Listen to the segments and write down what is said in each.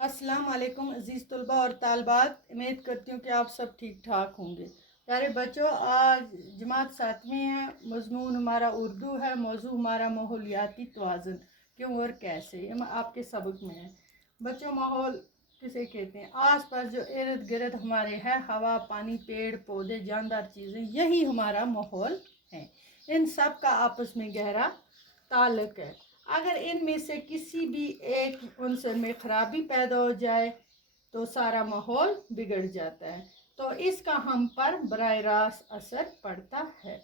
अस्सलाम वालेकुम अज़ीज़ तलबा और तालबात, उम्मीद करती हूँ कि आप सब ठीक ठाक होंगे। प्यारे बच्चों, आज जमात 7वीं है। मज़मून हमारा उर्दू है। मौजू हमारा माहौलियाती तवाज़ुन, क्यों और कैसे, ये आपके सबक में है। बच्चों, माहौल किसे कहते हैं? आस पास जो इर्द गिर्द हमारे है, हवा, पानी, पेड़ पौधे, जानदार चीज़ें, यही हमारा माहौल है। इन सब का आपस में गहरा ताल्लुक़ है। अगर इनमें से किसी भी एक उनसर में ख़राबी पैदा हो जाए तो सारा माहौल बिगड़ जाता है। तो इसका हम पर बराह रास्त असर पड़ता है।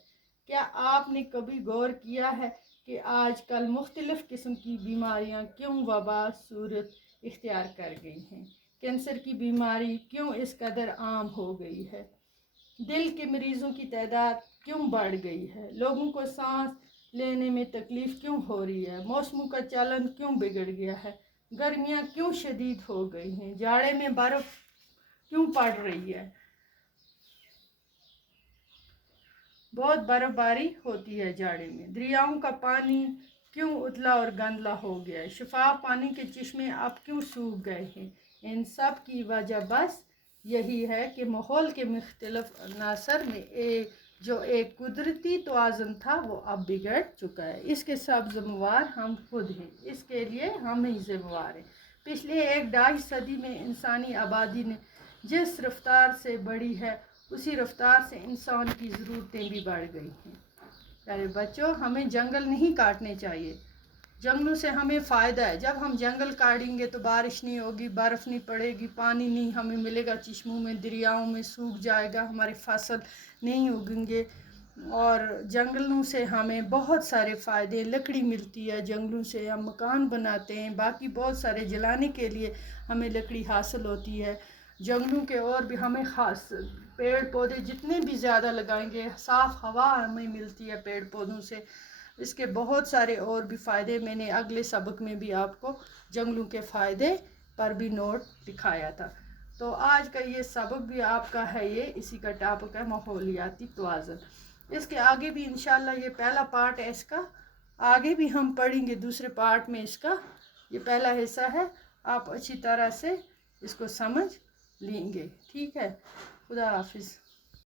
क्या आपने कभी गौर किया है कि आजकल मुख्तलिफ़ किस्म की बीमारियां क्यों वबा सूरत इख्तियार कर गई हैं? कैंसर की बीमारी क्यों इस कदर आम हो गई है? दिल के मरीज़ों की तादाद क्यों बढ़ गई है? लोगों को सांस लेने में तकलीफ़ क्यों हो रही है? मौसमों का चलन क्यों बिगड़ गया है? गर्मियाँ क्यों शदीद हो गई हैं? जाड़े में बर्फ़ क्यों पड़ रही है? बहुत बर्फ़बारी होती है जाड़े में। दरियाओं का पानी क्यों उतला और गंदला हो गया है? शफाफ पानी के चश्मे अब क्यों सूख गए हैं? इन सब की वजह बस यही है कि माहौल के मुख्तलिफ अनासर में जो एक कुदरती तवाज़ुन था वो अब बिगड़ चुका है। इसके सब ज़िम्मेवार हम खुद हैं। इसके लिए हम ही ज़िम्मेवार हैं। पिछले 1-2.5 सदी में इंसानी आबादी ने जिस रफ्तार से बढ़ी है, उसी रफ्तार से इंसान की ज़रूरतें भी बढ़ गई हैं। प्यारे बच्चों, हमें जंगल नहीं काटने चाहिए। जंगलों से हमें फ़ायदा है। जब हम जंगल काटेंगे तो बारिश नहीं होगी, बर्फ़ नहीं पड़ेगी, पानी नहीं हमें मिलेगा, चश्मों में, दरियाओं में सूख जाएगा, हमारे फसल नहीं उगेंगे। और जंगलों से हमें बहुत सारे फ़ायदे, लकड़ी मिलती है, जंगलों से हम मकान बनाते हैं, बाकी बहुत सारे जलाने के लिए हमें लकड़ी हासिल होती है जंगलों के। और भी हमें ख़ास पेड़ पौधे जितने भी ज़्यादा लगाएंगे, साफ़ हवा हमें मिलती है पेड़ पौधों से। इसके बहुत सारे और भी फ़ायदे, मैंने अगले सबक में भी आपको जंगलों के फ़ायदे पर भी नोट दिखाया था। तो आज का ये सबक भी आपका है, ये इसी का टॉपिक है माहौलियाती तवाज़ुन। इसके आगे भी इंशाल्लाह, ये पहला पार्ट है इसका, आगे भी हम पढ़ेंगे दूसरे पार्ट में इसका। ये पहला हिस्सा है, आप अच्छी तरह से इसको समझ लेंगे। ठीक है, खुदा हाफिज़।